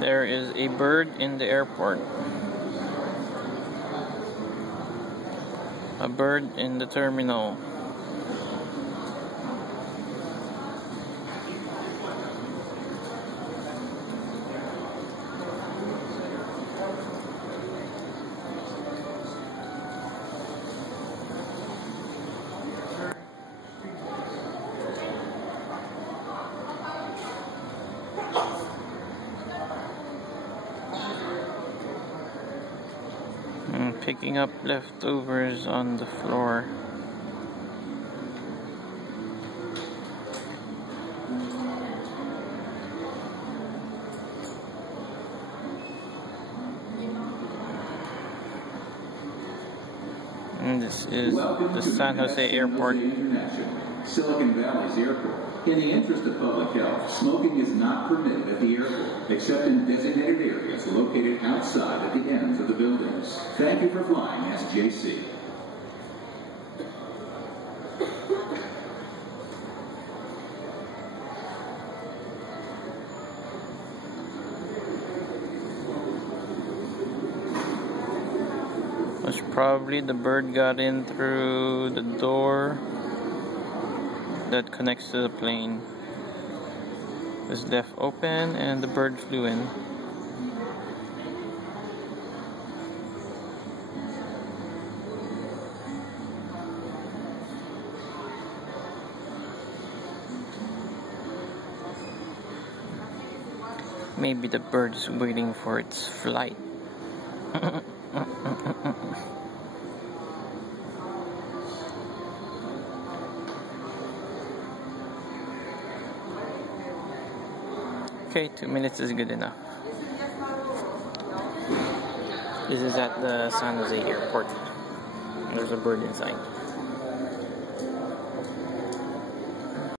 There is a bird in the airport. A bird in the terminal. Picking up leftovers on the floor. And this is the San Jose Airport. Silicon Valley's airport. In the interest of public health, smoking is not permitted at the airport, except in designated areas located outside at the ends of the buildings. Thank you for flying SJC. Most probably the bird got in through the door that connects to the plane. It was left open and the bird flew in. Maybe the bird is waiting for its flight. Okay, 2 minutes is good enough. This is at the San Jose Airport. There's a bird inside.